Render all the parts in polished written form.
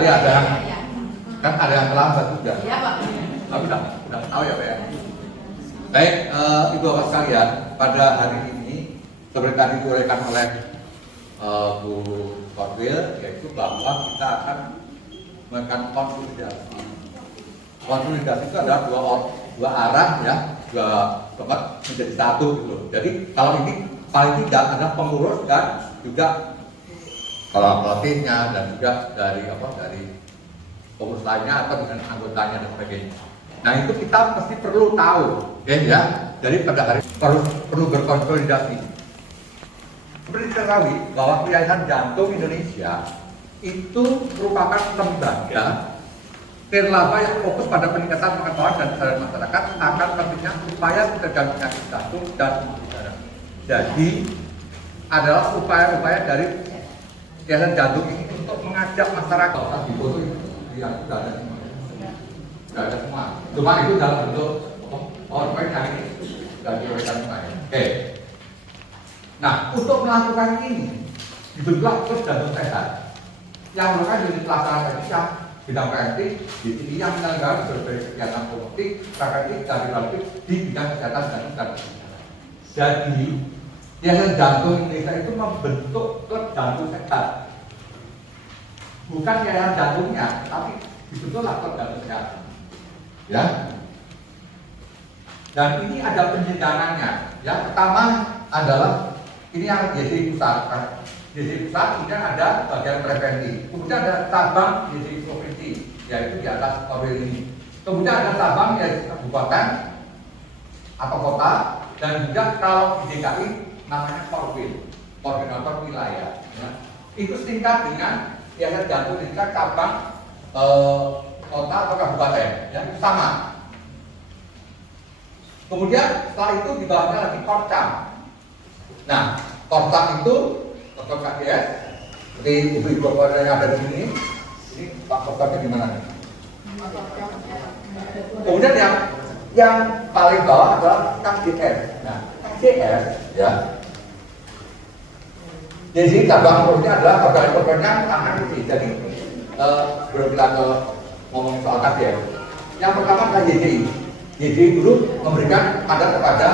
Tadi ada yang kan ada yang terlambat juga. Iya Pak. Tapi udah tahu ya Pak ya. Baik, Ibu Bapak sekalian, pada hari ini seperti tadi diuraikan oleh Bu Korwil, yaitu bahwa kita akan melakukan konsolidasi. Konsolidasi itu adalah dua arah ya, dua tempat menjadi satu gitu. Jadi kalau ini paling tidak ada pengurus dan juga kalau pelatihnya dan juga dari pengurus lainnya atau dengan anggotanya dan sebagainya. Nah itu kita pasti perlu tahu, ya. Jadi pada hari perlu berkonsolidasi. Seperti diketahui bahwa Yayasan Jantung Indonesia itu merupakan lembaga nirlaba yang fokus pada peningkatan pengetahuan dan kesadaran masyarakat akan pentingnya upaya pencegahan penyakit jantung dan pembuluh darah. Jadi adalah upaya-upaya dari Yayasan Jantung ini untuk mengajak masyarakat. Di foto itu yang sudah ada semua. Sudah ada semua. Cuma itu dalam bentuk PowerPoint yang ini sudah diuraikan saya. Oke. Nah, untuk melakukan ini dibentuklah Klub Jantung Sehat yang merupakan unit pelaksana Indonesia bidang preventif di sini yang menyelenggarakan berbagai kegiatan promotif preventif dan relatif di bidang kesehatan jantung dan pembuluh. Jadi, Yayasan Jantung Indonesia itu membentuk Klub Jantung Sehat. Bukan yayasan jantungnya, tapi dibentuklah Klub Jantung Sehat. Ya. Dan ini ada penjenjangannya. Yang pertama adalah ini yang JCI pusat. JCI pusat kemudian ada bagian preventif. Kemudian ada cabang JCI provinsi, yaitu di atas Korwil ini. Kemudian ada cabang yaitu kabupaten atau kota, dan juga kalau di DKI namanya Korwil, koordinator wilayah. Ya. Itu setingkat dengan Yayasan Jantung Indonesia cabang kota atau kabupaten, ya sama. Kemudian setelah itu di bawahnya lagi Korcam. Nah, Korcam itu Korcam KDS, seperti ibu-ibu yang ada di sini. Ini Pak Korcamnya di mana nih? Kemudian yang paling bawah adalah KDS. Nah, KDS ya. Jadi cabang urusnya adalah organ-organnya tangan ini. Jadi belum kita ngomong soal KDS. Yang pertama adalah JCI. JCI dulu memberikan mandat kepada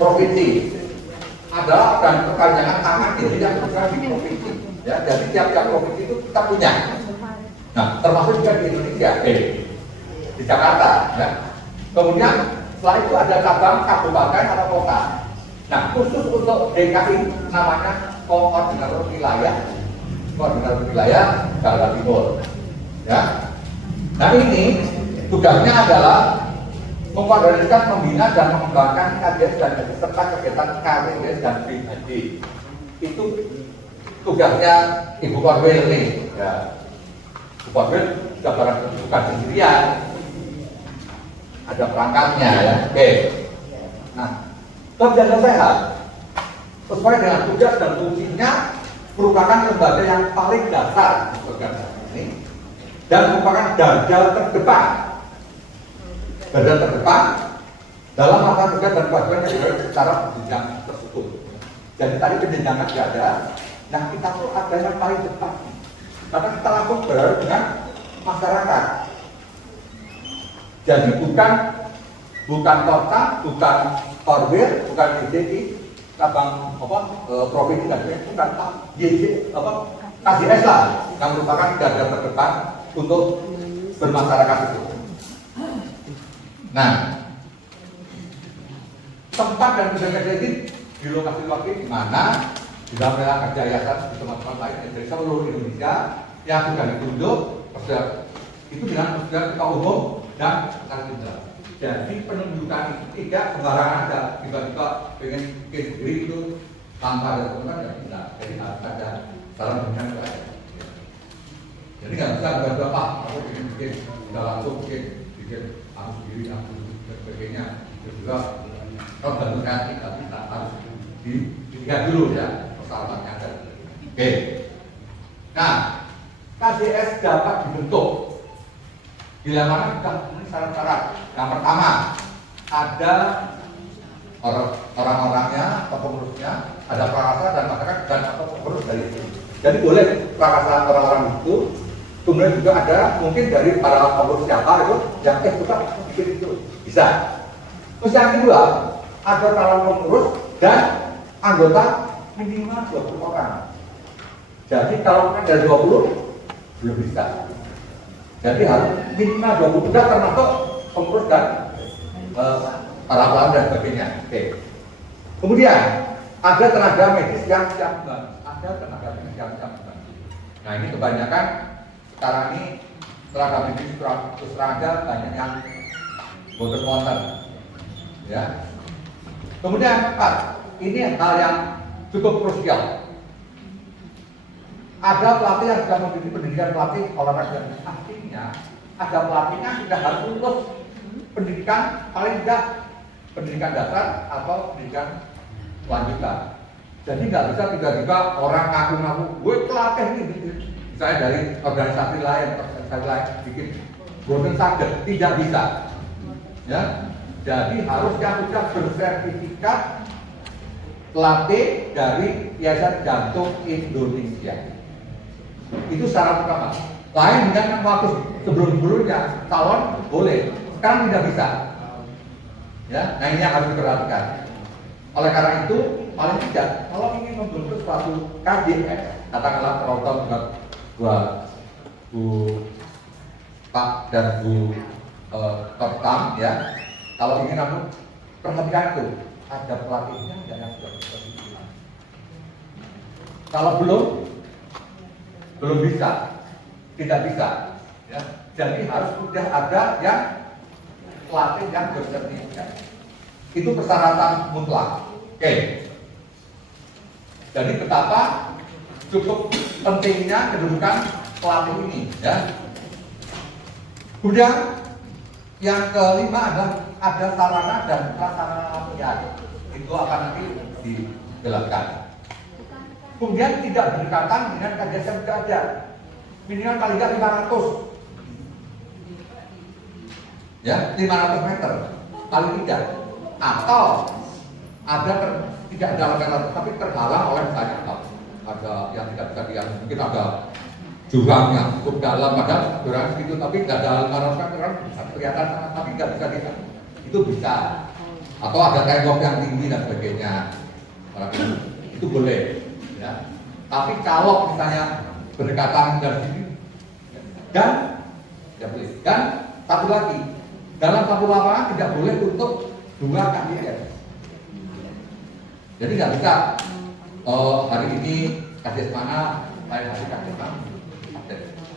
provinsi. Adalah organ kepanjangan tangan ini yang bergerak di provinsi. Ya, jadi tiap-tiap provinsi itu kita punya. Nah, termasuk juga di Indonesia, di Jakarta. Ya. Kemudian setelah itu ada cabang kabupaten atau kota. Nah, khusus untuk DKI namanya koordinator wilayah Jawa Timur. Ya. Nah ini tugasnya adalah mengkoordinasikan, membina dan mengembangkan KDS dan serta kegiatan KDS dan BHD. Itu tugasnya Ibu Korwil ini. Ya. Ibu Korwil sudah barang bukan sendirian, ada perangkatnya ya. Oke. Nah, Klub Jantung Sehat sesuai dengan tugas dan fungsinya merupakan lembaga yang paling dasar di organisasi ini dan merupakan garda terdepan dalam melakukan tugas dan kewajiban yang dilakukan secara berjenjang tersebut. Jadi tadi penjenjangan tidak ada, nah kita tuh ada yang paling depan karena kita langsung berhadapan dengan masyarakat. Jadi bukan kota, bukan Korwil, bukan JCI, cabang provinsi dan sebagainya, bukan KDS lah yang merupakan garda terdepan untuk bermasyarakat itu. Nah, tempat dan tujuan ini di lokasi-lokasi di mana di dalam rela kerja yayasan di tempat-tempat lain dari seluruh Indonesia yang sudah ditunjuk itu dengan prosedur ketua umum dan sekretaris jenderal. Jadi penunjukan itu tidak sembarangan aja, tiba-tiba pengen bikin sendiri itu tanpa ada dokumen tidak bisa. Jadi harus ada saran dengan saya. Jadi nggak bisa tiba-tiba Pak, aku bikin sudah langsung bikin harus sendiri, harus dan sebagainya. Juga kalau bantu saya tidak bisa, harus dilihat dulu ya persyaratannya ada. Oke. Nah, KDS dapat dibentuk bila mana sudah memenuhi syarat-syarat. Yang pertama, ada orang-orangnya atau pengurusnya, ada prakarsa dan masyarakat dan atau pengurus dari itu. Jadi boleh prakarsa orang-orang itu Kemudian juga ada mungkin dari para pengurus siapa itu yang suka bikin itu bisa. Terus yang kedua ada calon pengurus dan anggota minimal 20 orang. Jadi kalau dari 20 belum bisa. Jadi harus minimal 20 juga termasuk pengurus dan para pelanggan dan sebagainya. Oke. Kemudian ada tenaga medis yang siap membantu. Ada tenaga medis yang siap membantu. Nah ini kebanyakan sekarang ini tenaga medis terus terang aja banyak yang boten wonten. Ya. Kemudian ini hal yang cukup krusial. Ada pelatih yang sudah memiliki pendidikan pelatih olahraga. Artinya ada pelatihnya sudah harus lulus pendidikan paling tidak pendidikan dasar atau pendidikan lanjutan. Jadi nggak bisa tiba-tiba orang ngaku-ngaku, gue pelatih ini, misalnya dari organisasi lain bikin boten saged, tidak bisa. Ya, jadi harus yang sudah bersertifikat pelatih dari Yayasan Jantung Indonesia. Itu syarat pertama. Lain dengan waktu sebelum-sebelumnya calon boleh, sekarang tidak bisa. Ya, nah ini yang harus diperhatikan. Oleh karena itu, paling tidak kalau ingin membentuk suatu KJS, katakanlah penonton buat Bu Pak dan Bu Tertam, ya. Kalau ingin namun perhatikan itu, ada pelatihnya dan yang sudah bersertifikat. Kalau belum bisa, tidak bisa. Ya. Jadi harus sudah ada yang pelatih yang bersertifikat. Itu persyaratan mutlak. Oke. Jadi betapa cukup pentingnya kedudukan pelatih ini, ya. Kemudian yang kelima adalah ada sarana dan prasarana latihan. Itu akan nanti dijelaskan. Kemudian tidak berdekatan dengan KJS yang sudah ada. Minimal paling tidak 500. Ya, 500 meter paling tidak. Atau ada tidak dalam meter tapi terhalang oleh misalnya ada yang tidak bisa diam, mungkin ada jurang yang cukup dalam, padahal jurang segitu tapi tidak ada 500 meter kan bisa kelihatan tapi nggak bisa diam. Itu bisa. Atau ada tembok yang tinggi dan sebagainya. Itu boleh. Ya. Tapi kalau misalnya berdekatan dari sini dan ya boleh. Dan satu lagi, dalam satu lapangan tidak boleh untuk 2 KJS. Jadi nggak bisa hari ini KJS mana, lain hari KJS mana.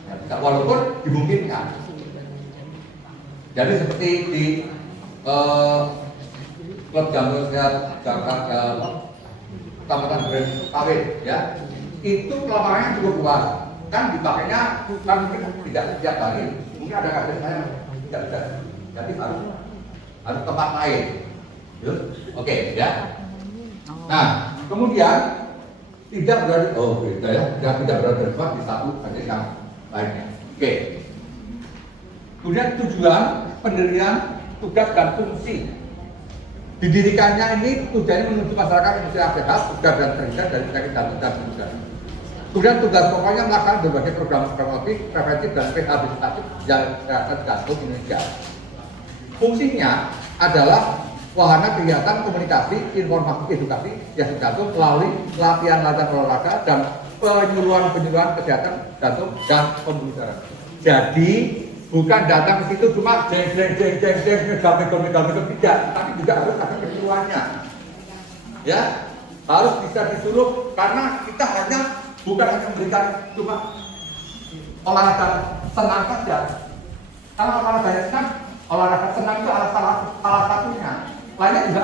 Nggak bisa, walaupun dimungkinkan. Jadi seperti di klub Jamu Sehat Jakarta Kecamatan Duren Sawit, ya, itu lapangannya cukup luas, kan dipakainya kan mungkin tidak setiap hari, mungkin ada KJS saya tidak bisa, jadi harus tempat lain. Oke, ya. Nah, kemudian tidak berada beda ya, tidak berada di satu saja yang lainnya. Oke. Kemudian tujuan pendirian tugas dan fungsi. Didirikannya ini tujuannya menuju masyarakat Indonesia sehat, segar dan terhindar dari penyakit jantung dan pembuluh. Kemudian tugas pokoknya melaksanakan berbagai program promotif, preventif dan rehabilitatif kesehatan jantung Indonesia. Fungsinya adalah wahana kegiatan komunikasi, informasi, edukasi yang jantung melalui latihan-latihan olahraga dan penyuluhan kesehatan jantung dan pembuluh darah. Jadi bukan datang ke situ cuma jeng megang tidak, tapi juga harus ada penyuluhannya. Ya, harus bisa disuruh karena kita bukan hanya memberikan cuma olahraga senang saja. Kalau olahraga senang itu salah satunya. Lainnya juga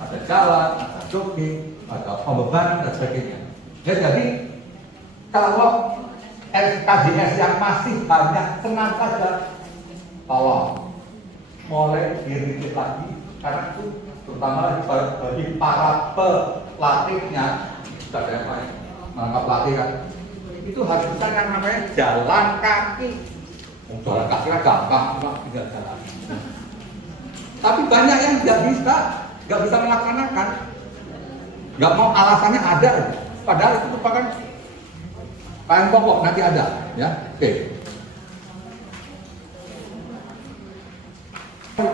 ada jalan, ada jogging, ada pembebanan dan sebagainya. Ya, jadi kalau KJS yang masih banyak senang saja, tolong mulai dirintis lagi karena itu terutama bagi para pelatihnya, sudah ada yang lain menangkap pelatih kan, itu harus bisa yang namanya jalan kaki. Jalan kaki kan gampang, cuma tinggal jalan. Tapi banyak yang nggak bisa melaksanakan, nggak mau, alasannya ada, padahal itu merupakan paling pokok nanti ada, ya. Oke.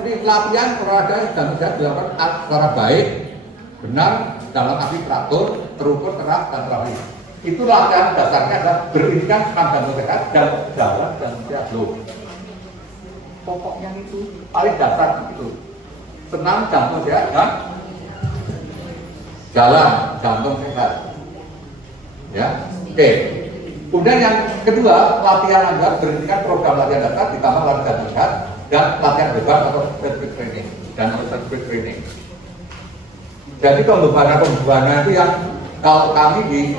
Jadi latihan olahraga jantung sehat dilakukan secara baik, benar, dalam arti teratur, terukur, terang, dan terakhir. Itu latihan dasarnya adalah berikan senam jantung sehat dan jalan jantung sehat loh. Pokoknya itu paling dasar itu. Senam jantung sehat dan jalan jantung sehat. Ya, oke. Kemudian yang kedua, latihan agar berhentikan program latihan dasar ditambah latihan jantung sehat dan latihan beban atau circuit training dan circuit training. Jadi pembebanan itu yang kalau kami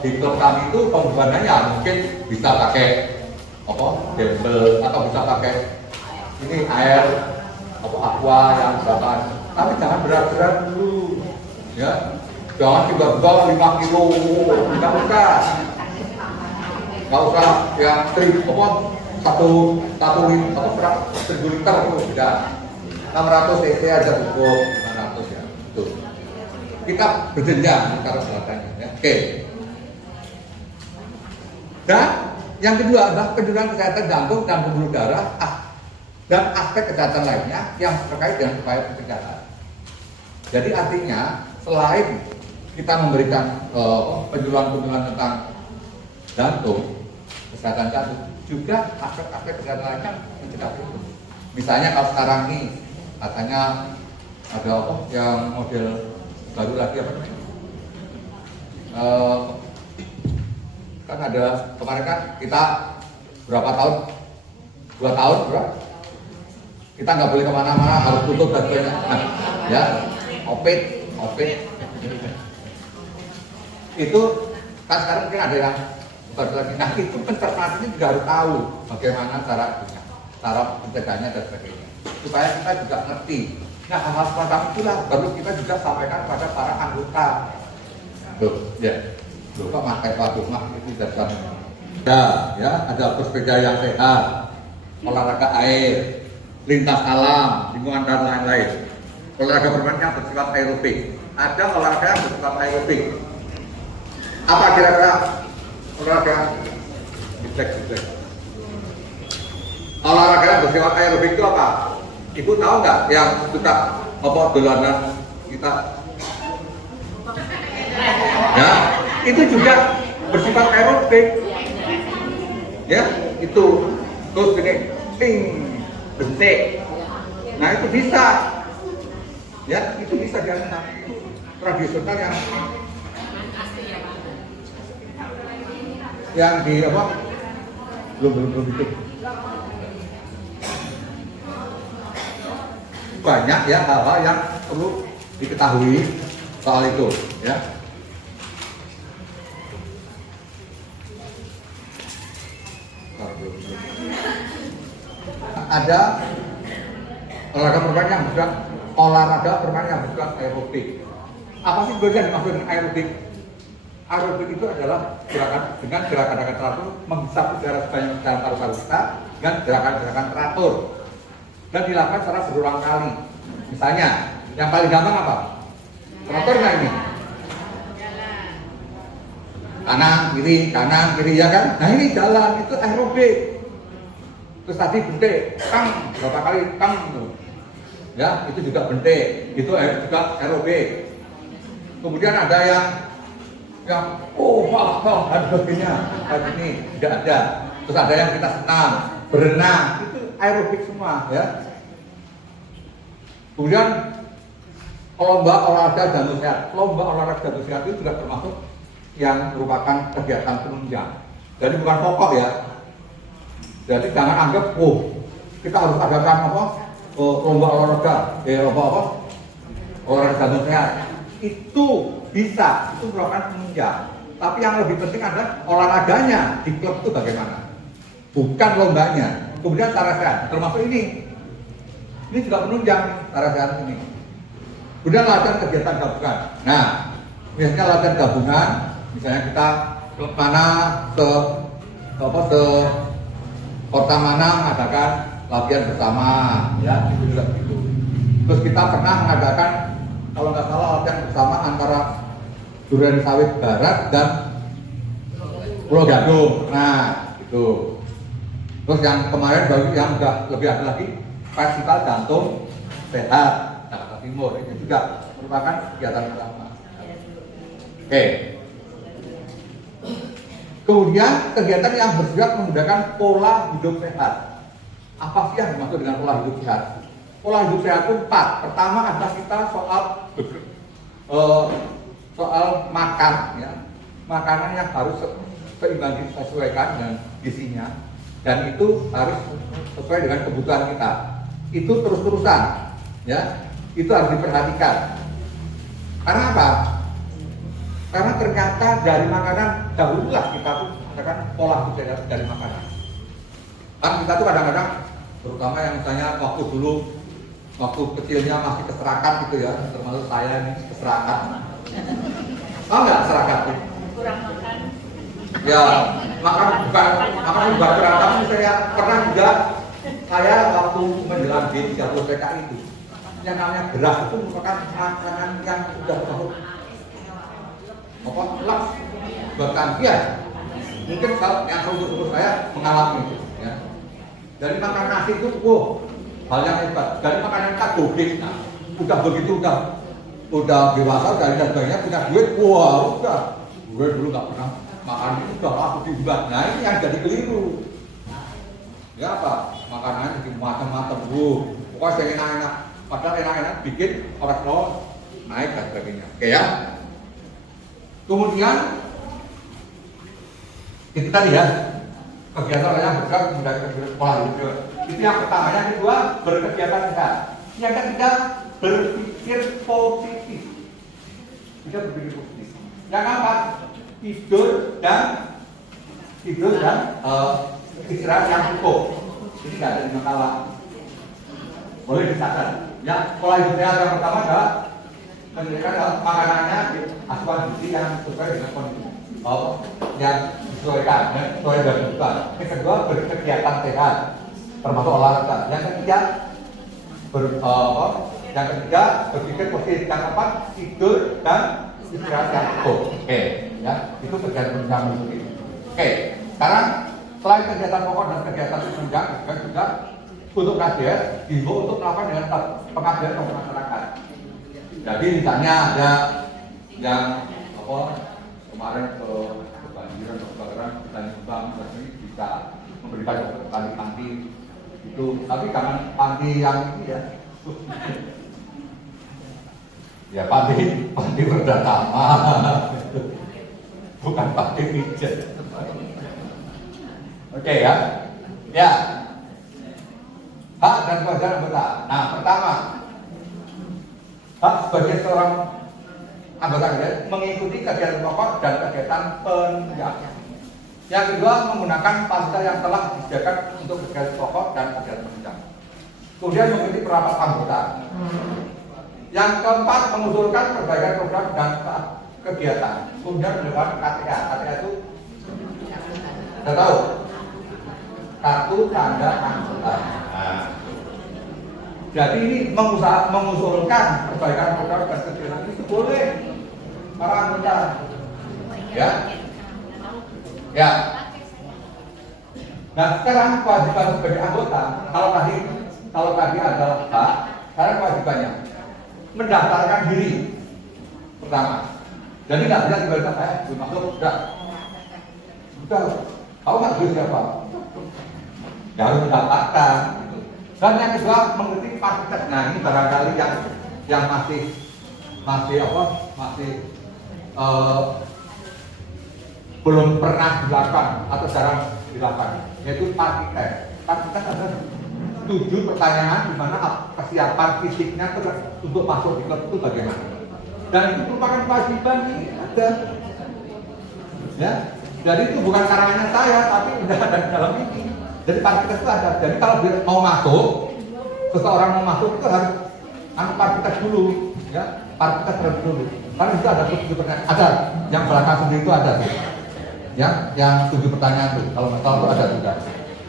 di klub kami itu pembebanannya mungkin bisa pakai apa, dumbbell atau bisa pakai ini air apa aqua yang misalkan, tapi jangan berat-berat dulu, ya. Jangan tiba-tiba 5 kilo, nggak usah yang satu apa 1.000 liter itu sudah 600 cc aja cukup, 500 ya, itu kita berjenjang antara selatan ya. Oke. Dan yang kedua adalah penyuluhan kesehatan jantung dan pembuluh darah dan aspek kesehatan lainnya yang terkait dengan upaya pencegahan. Jadi artinya selain kita memberikan penyuluhan tentang jantung, kesehatan jantung, juga aspek-aspek kesehatan lainnya mencegah itu. Misalnya kalau sekarang nih katanya ada apa yang model baru lagi apa namanya? Kan ada kemarin kan kita berapa tahun? 2 tahun berapa? Kita nggak boleh kemana-mana, harus tutup dan sebagainya. Nah, ya, opet. Itu kan sekarang mungkin ada yang baru lagi. Nah itu pencernaan ini juga harus tahu bagaimana cara pencegahannya dan sebagainya, supaya kita juga ngerti. Nah hal-hal semacam itulah baru kita juga sampaikan pada para anggota. Loh, ya, loh kok pakai sepatu mah itu dasar. Ya, ada bersepeda yang sehat, olahraga air, lintas alam, lingkungan dan lain-lain. Olahraga bermain yang bersifat aerobik. Ada olahraga yang bersifat aerobik. Apa kira-kira olahraga? Olahraga yang bersifat aerobik itu apa? Ibu tahu nggak yang suka apa dolanan kita? Ya, itu juga bersifat aerobik. Ya, itu terus gini, ting, bentik. Nah itu bisa. Ya, itu bisa dilakukan. Itu tradisional yang di apa? Belum itu. Banyak ya hal-hal yang perlu diketahui soal itu, ya. Ada olahraga permanen yang bersifat aerobik. Apa sih sebenarnya dimaksud dengan aerobik? Aerobik itu adalah gerakan teratur menghisap udara sebanyak dalam paru-paru kita dengan gerakan-gerakan teratur dan dilakukan secara berulang kali. Misalnya, yang paling gampang apa? Teratur nggak ini? Kanan kiri ya kan? Nah ini jalan itu aerobik. Terus tadi bentik, kang berapa kali kang itu, ya itu juga bentik, itu juga aerobik. Kemudian ada yang ada begini, ini tidak ada. Terus ada yang kita senam, berenang, itu aerobik semua, ya. Kemudian lomba olahraga jantung sehat itu juga termasuk yang merupakan kegiatan penunjang. Jadi bukan pokok ya. Jadi jangan anggap, kita harus adakan lomba olahraga, olahraga jantung sehat. Itu bisa, itu merupakan penunjang. Tapi yang lebih penting adalah olahraganya di klub itu bagaimana, bukan lombanya. Kemudian cara sehat, termasuk ini juga penunjang cara sehat ini. Kemudian latihan kegiatan gabungan. Nah, biasanya latihan gabungan, misalnya kita klub mana kota mana mengadakan latihan bersama, ya itu juga begitu. Terus kita pernah mengadakan, kalau nggak salah, latihan bersama antara Duren Sawit Barat dan Pulau Gadung. Nah, itu. Terus yang kemarin yang udah lebih ada lagi, Festival Jantung Sehat Jakarta Timur, ini juga merupakan kegiatan utama. Oke. Kemudian kegiatan yang bersifat menggunakan pola hidup sehat. Apa sih yang dimaksud dengan pola hidup sehat? Pola hidup sehat itu 4. Pertama adalah kita soal makan, ya. Makanan yang harus seimbang disesuaikan dengan gizinya, dan itu harus sesuai dengan kebutuhan kita. Itu terus-terusan, ya. Itu harus diperhatikan. Karena apa? Karena ternyata dari makanan dahululah kita tuh menggunakan pola hidup sehat dari makanan. Kan kita tuh kadang-kadang, terutama yang misalnya waktu kecilnya masih keserakat gitu ya, termasuk saya ini keserakat. Tahu nggak keserakat? Kurang makan. Ya, makan bukan kurang, tapi saya pernah juga saya waktu menjelang G30 PKI itu, yang namanya beras itu merupakan makanan yang sudah masuk laks bahkan ya. Mungkin yang seumur saya mengalami itu, ya. Dari makan nasi itu, hal yang hebat. Dari makanan kagogis, nah, udah begitu udah dewasa, dari dan sebagainya, punya duit, udah gue dulu nggak pernah makan itu, udah aku dibuat. Nah ini yang jadi keliru. Ya apa? Makanannya jadi macam-macam, pokoknya yang enak-enak. Padahal enak-enak bikin kolesterol naik dan sebagainya. Oke ya. Kemudian kita lihat kegiatan yang besar menggunakan pola hidup. Itu yang pertama. Yang kedua, berkegiatan sehat. Yang ketiga, berpikir positif. Kita berpikir positif. Yang keempat, tidur dan istirahat yang cukup. Ini nggak ada di makalah. Boleh dicatat. Yang pola hidup sehat yang pertama adalah menyediakan makanannya asupan gizi yang sesuai dengan kondisi. Yang disesuaikan, sesuai dengan kebutuhan. Yang kedua, berkegiatan sehat, termasuk olahraga. Yang ketiga, berpikir positif. Yang keempat, tidur dan istirahat yang cukup. Oke, ya, itu kegiatan penunjang positif. Oke, sekarang selain kegiatan pokok dan kegiatan penunjang, juga untuk KJS dihimbau untuk melakukan dengan pengabdian ke masyarakat. Jadi misalnya ada yang kemarin kebanjiran, kebakaran, dan Bang ini bisa memberikan panti-panti itu, tapi jangan panti yang ini ya. Ya panti berdasama, bukan panti pijat. Oke ya, ya. Hak dan kewajiban anggota. Nah pertama, hak sebagai seorang anggota KJS mengikuti kegiatan pokok dan kegiatan penunjang. Yang kedua, menggunakan fasilitas yang telah disediakan untuk kegiatan pokok dan kegiatan penunjang. Kemudian mengikuti rapat anggota. Yang keempat, mengusulkan perbaikan program dan kegiatan. Kemudian melakukan KTA. KTA itu sudah tahu? Kartu tanda anggota. Nah, jadi ini mengusulkan perbaikan program dan kegiatan itu boleh para anggota. Ya. Ya. Nah sekarang kewajiban sebagai anggota, kalau tadi adalah hak, sekarang kewajibannya mendaftarkan diri pertama. Jadi nggak bisa tiba-tiba saya belum masuk, udah, tahu nggak diri siapa? Ya harus mendaftarkan. Dan yang kedua mengerti fasilitas. Nah ini barangkali yang masih belum pernah dilakukan atau jarang dilakukan, yaitu party test. Party test adalah 7 pertanyaan di mana kesiapan fisiknya untuk masuk di klub itu bagaimana. Dan itu merupakan kewajiban ini ada. Ya, jadi itu bukan karangannya saya, tapi sudah ada di dalam ini. Jadi party test itu ada. Jadi kalau mau masuk, seseorang mau masuk itu harus party test dulu, ya, party test dulu. Karena itu ada 7 pertanyaan. Ada yang belakang sendiri itu ada tuh. Ya, yang 7 pertanyaan itu kalau nggak tahu itu ada juga.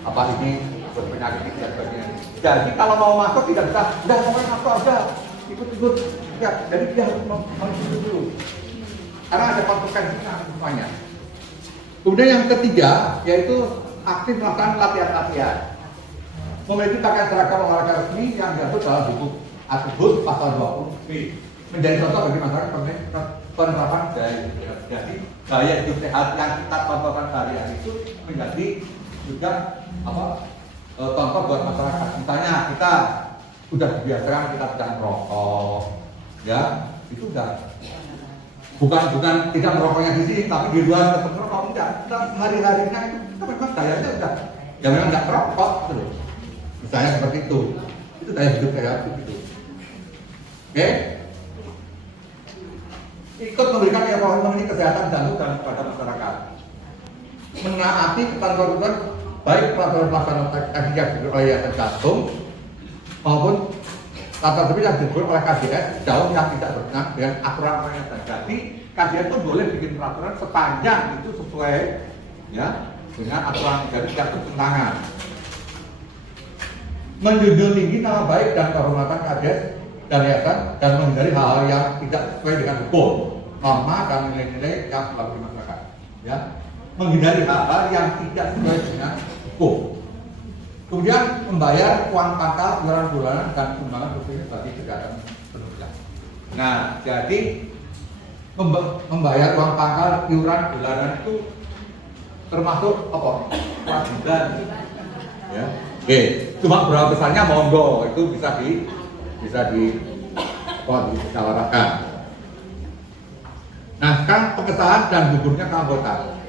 Apa ini berpenyakit dan sebagainya. Jadi kalau mau masuk tidak bisa, udah pokoknya masuk aja, ikut. Ya, jadi dia harus mengikuti dulu. Karena ada konsekuensinya semuanya. Kemudian yang ketiga yaitu aktif melakukan latihan-latihan. memiliki pakaian seragam olahraga resmi yang diatur dalam buku atribut pasal 20B. Menjadi contoh bagi masyarakat penerapan gaya. Jadi gaya hidup sehat yang kita contohkan sehari-hari itu menjadi juga contoh buat masyarakat. Misalnya kita sudah dibiasakan kita tidak merokok, ya itu sudah bukan tidak merokoknya di sini, tapi di luar tetap merokok enggak. Kita hari-harinya itu kita memang gayanya udah ya memang nggak merokok gitu. Misalnya seperti itu gaya hidup sehat begitu. Oke? Ikut memberikan informasi kesehatan jantung kepada masyarakat. Menaati ketentuan baik peraturan pelaksanaan teknik yang diberi oleh Yayasan Jantung maupun tata tertib yang diberi oleh KJS jauh yang tidak berkenan dengan aturan yang terjadi. KJS itu boleh bikin peraturan sepanjang itu sesuai ya dengan aturan jadi tidak bertentangan. Menjunjung tinggi nama baik dan kehormatan KJS dan yayasan dan menghindari hal-hal yang tidak sesuai dengan hukum, norma dan nilai-nilai yang berlaku di masyarakat. Ya, menghindari hal-hal yang tidak sesuai dengan hukum. Kemudian membayar uang pangkal iuran bulanan dan sumbangan khususnya bagi kegiatan penunjang. Nah, jadi membayar uang pangkal iuran bulanan itu termasuk apa? Kewajiban. Ya. Oke, cuma berapa besarnya monggo itu bisa dimusyawarahkan. Nah, sekarang pengesahan dan gugurnya keanggotaan.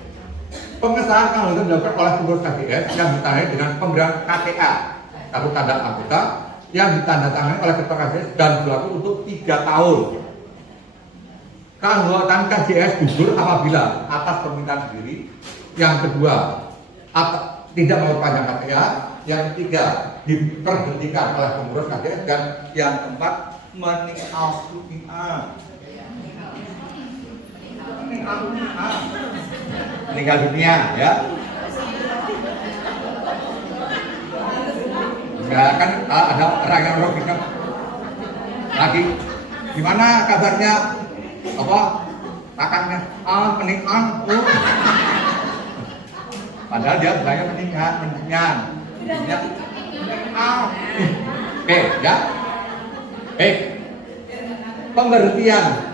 Pengesahan keanggotaan dilakukan oleh pengurus KJS yang ditandai dengan pemberian KTA kartu tanda anggota yang ditandatangani oleh ketua KJS dan berlaku untuk 3 tahun. Keanggotaan KJS gugur apabila atas permintaan sendiri. Yang kedua, tidak memperpanjang KTA. Yang ketiga, diperhentikan oleh pengurus KJS. Dan yang keempat, meninggal dunia ya. Ya kan ada orang yang bilang lagi gimana kabarnya kakaknya meninggal padahal dia bilangnya meninggal. Oke ya. Pengertian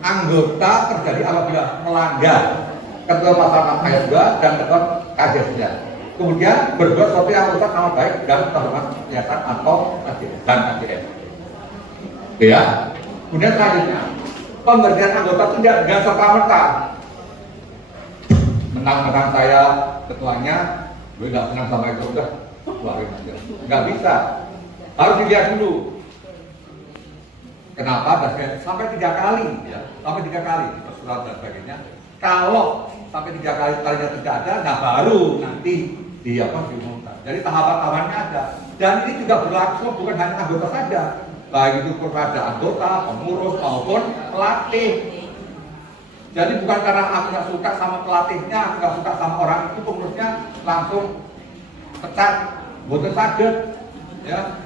anggota terjadi apabila melanggar ketentuan pasal 6 ayat 2 dan ketentuan KJS. Kemudian berbuat sesuatu yang merusak nama baik dan kehormatan yayasan atau KJS. Oke ya. Kemudian selanjutnya pengertian anggota itu tidak dengan serta-merta. Mentang-mentang saya ketuanya, gue nggak senang sama itu udah keluarin aja. Nggak bisa. Harus dilihat dulu. Kenapa? Sampai 3 kali ya, sampai 3 kali persurat dan sebagainya. Kalau sampai 3 kalinya tidak ada, nah baru nanti diumumkan. Jadi tahapan-tahapannya ada. Dan ini juga berlaku bukan hanya anggota saja, baik itu kepada anggota, pengurus maupun pelatih. Jadi bukan karena aku nggak suka sama pelatihnya, aku nggak suka sama orang itu, pengurusnya langsung pecat, boten sadet. Ya,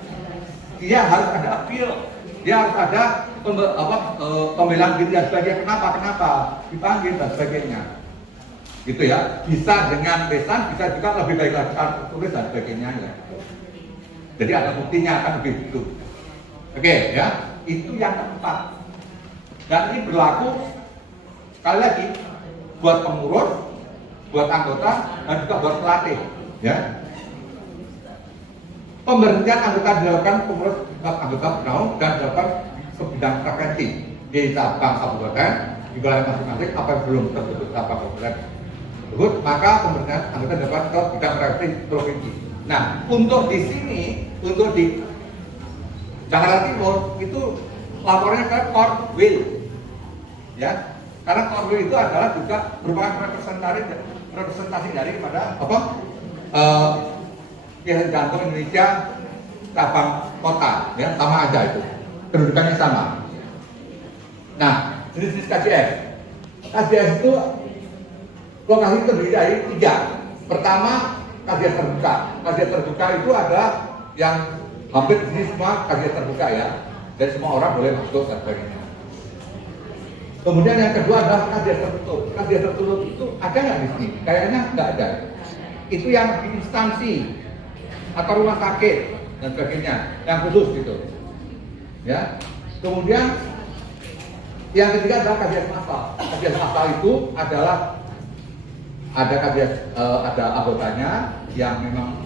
dia harus ada appeal. Dia harus ada pembelaan diri dan sebagainya. Kenapa dipanggil dan sebagainya, gitu ya. Bisa dengan pesan, bisa juga lebih baik lagi tulis dan sebagainya ya. Jadi ada buktinya kan begitu. Oke ya, itu yang keempat. Dan ini berlaku sekali lagi buat pengurus, buat anggota dan juga buat pelatih ya. Pemberhentian anggota dilakukan pengurus anggota bernaung dan dilakukan sebidang frekuensi di cabang kabupaten di wilayah masing-masing apa yang belum terbentuk cabang kabupaten tersebut, maka pemberhentian anggota dilakukan ke bidang frekuensi provinsi. Nah, untuk di sini, untuk di Jakarta Timur itu lapornya ke Korwil, ya, karena Korwil itu adalah juga merupakan representasi daripada Yayasan Jantung Indonesia cabang kota, ya sama aja itu, kedudukannya sama. Nah, jenis KJS itu lokasi terdiri dari 3. Pertama, KJS terbuka. KJS terbuka itu adalah yang hampir di sini semua KJS terbuka ya, dan semua orang boleh masuk dan sebagainya. Kemudian yang kedua adalah KJS tertutup. KJS tertutup itu ada nggak di sini? Kayaknya nggak ada. Itu yang di instansi. atau rumah sakit dan sebagainya yang khusus gitu. Ya. Kemudian yang ketiga adalah kajian massal. Kajian massal itu adalah ada anggotanya yang memang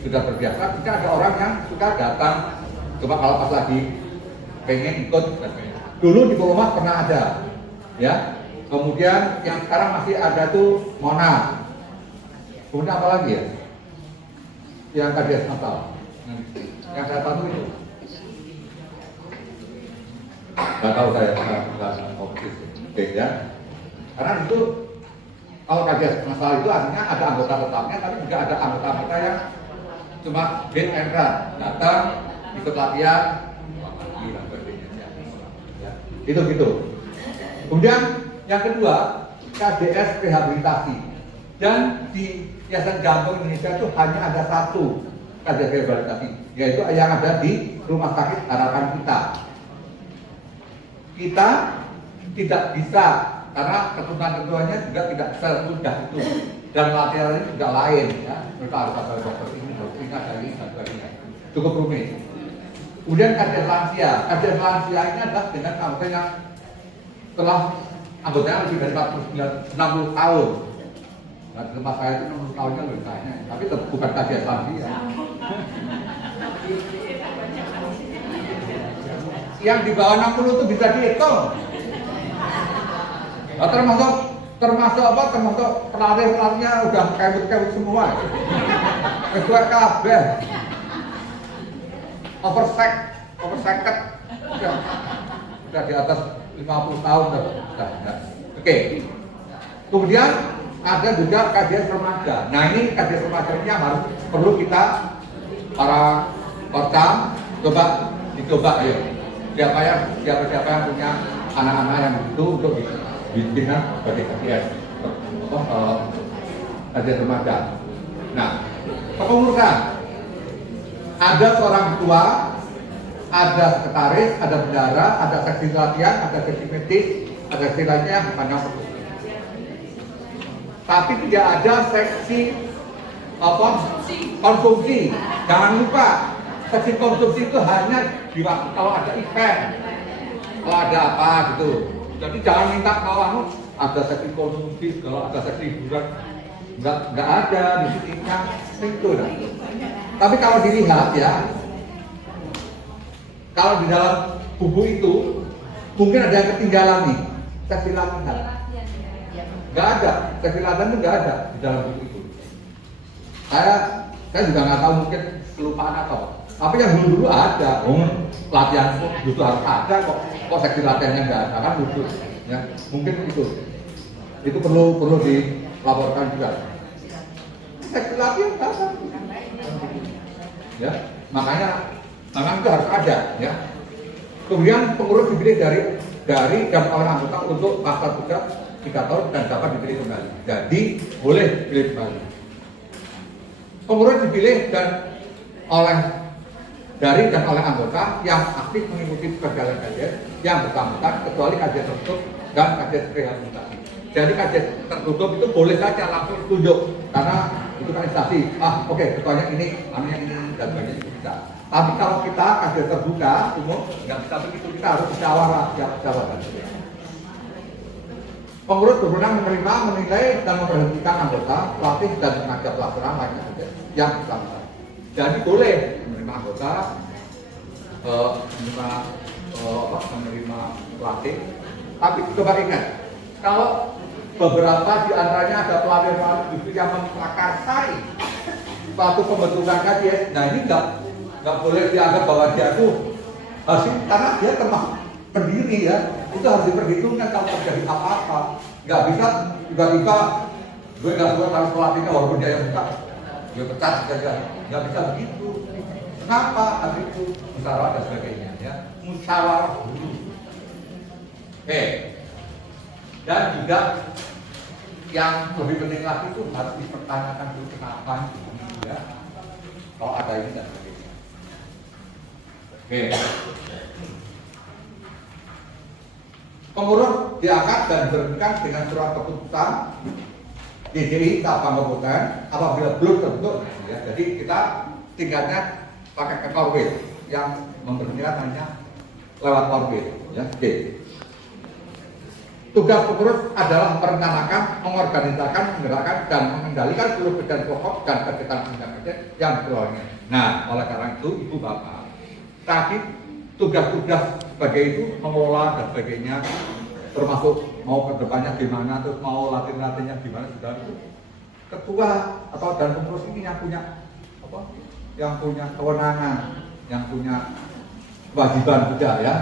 sudah terbiasa. Jika ada orang yang suka datang, coba kalau pas lagi pengen ikut. Dulu di Pulau pernah ada, ya. Kemudian yang sekarang masih ada tuh Mona. Kemudian apa lagi ya? Yang kajian massal. Yang saya tahu itu. Nggak tahu saya nggak fokus. Oke ya. Karena itu kalau kajian massal itu artinya ada anggota tetapnya, tapi juga ada anggota-anggota yang cuma hit and run, datang, ikut latihan, dan sebagainya. Ya. Itu gitu. Kemudian yang kedua, KDS rehabilitasi. Dan di Yayasan Jantung Indonesia itu hanya ada satu KDS rehabilitasi, yaitu yang ada di Rumah Sakit Harapan Kita. Kita tidak bisa karena ketentuan-ketentuannya juga tidak semudah itu, dan materialnya juga lain, ya. Mereka harus ada dokter ini ada ini dan sebagainya. Cukup rumit. Kemudian kajian lansia. Kajian lansia ini adalah dengan anggota yang telah anggotanya lebih dari 60 tahun. Nah, di tempat saya itu 60 tahunnya lebih banyak, tapi bukan kajian lansia. Yang di bawah 60 itu bisa dihitung. Nah, termasuk apa? Termasuk pelatih-pelatihnya udah kewut-kewut semua. Ketua kabeh. Overseket. Ya. Udah di atas 50 tahun udah. Oke. Kemudian ada juga kajian remaja. Nah, ini kajian remaja ini yang harus perlu kita para korcam dicoba ya. Siapa yang punya anak-anak yang itu untuk bikinan sebagai kajian kajian remaja. Nah, kepengurusan ada seorang ketua, ada sekretaris, ada bendahara, ada seksi latihan, ada seksi medis, ada seksi lainnya hanya tapi tidak ada seksi konsumsi. Jangan lupa seksi konsumsi itu hanya di waktu kalau ada event, kalau ada apa gitu. Jadi jangan minta kalau ada seksi konsumsi, kalau ada seksi hiburan, nggak ada di sini yang itu. Tapi kalau dilihat ya, kalau di dalam buku itu mungkin ada yang ketinggalan nih, seksi latihan. Nggak ada, seksi latihan itu nggak ada di dalam buku itu. Saya juga nggak tahu, mungkin kelupaan atau. Tapi yang dulu ada, latihan butuh harus ada kok seksi latihannya nggak ada kan butuh. Ya, mungkin itu perlu dilaporkan juga. Seksi latihan nggak ada. Ya, makanya itu harus ada. Ya. Kemudian pengurus dipilih dari dan oleh anggota untuk masa tugas 3 tahun dan dapat dipilih kembali. Jadi boleh dipilih kembali. Pengurus dipilih dari dan oleh anggota yang aktif mengikuti pekerjaan kajian yang bersangkutan kecuali kajian tertutup dan kajian rehabilitasi. Jadi kajian tertutup itu boleh saja langsung tunjuk karena itu kan instansi. Oke, ketuanya ini, anaknya ini dan sebagainya itu bisa. Tapi kalau kita kajian terbuka umum nggak bisa begitu, kita harus musyawarah jabatan. Pengurus berwenang menerima, menilai, dan memberhentikan anggota, pelatih, dan tenaga pelaksana lainnya yang bersangkutan. Jadi boleh menerima anggota, menerima pelatih. Tapi coba ingat, kalau beberapa di antaranya ada pelatih yang memprakarsai suatu pembentukan kajian, nah ini nggak boleh dianggap bahwa dia itu hasil karena dia termasuk pendiri ya, itu harus diperhitungkan kalau terjadi apa-apa. Nggak bisa tiba-tiba gue nggak suka harus pelatihnya walaupun dia yang buka, dia pecat saja. Nggak bisa begitu. Kenapa? Habis itu musyawarah dan sebagainya ya, musyawarah dulu. Oke. Dan juga yang lebih penting lagi itu harus dipertanyakan dulu kenapa ya. Kalau ada ini dan sebagainya. Oke. Pengurus diangkat dan diberhentikan dengan surat keputusan DJI cabang kabupaten apabila belum terbentuk, ya, jadi kita tingkatnya pakai korwil yang memberhentikan hanya lewat korwil, ya. D. Tugas pengurus adalah merencanakan, mengorganisakan, menggerakkan, dan mengendalikan seluruh kegiatan pokok dan kegiatan tindak yang dikeluarnya. Nah, oleh karena itu, Ibu Bapak, tadi tugas-tugas sebagai itu mengelola dan sebagainya, termasuk mau ke depannya gimana, terus mau latih-latihnya gimana, sudah itu ketua atau dan pengurus ini yang punya apa? Yang punya kewenangan, yang punya kewajiban juga, ya.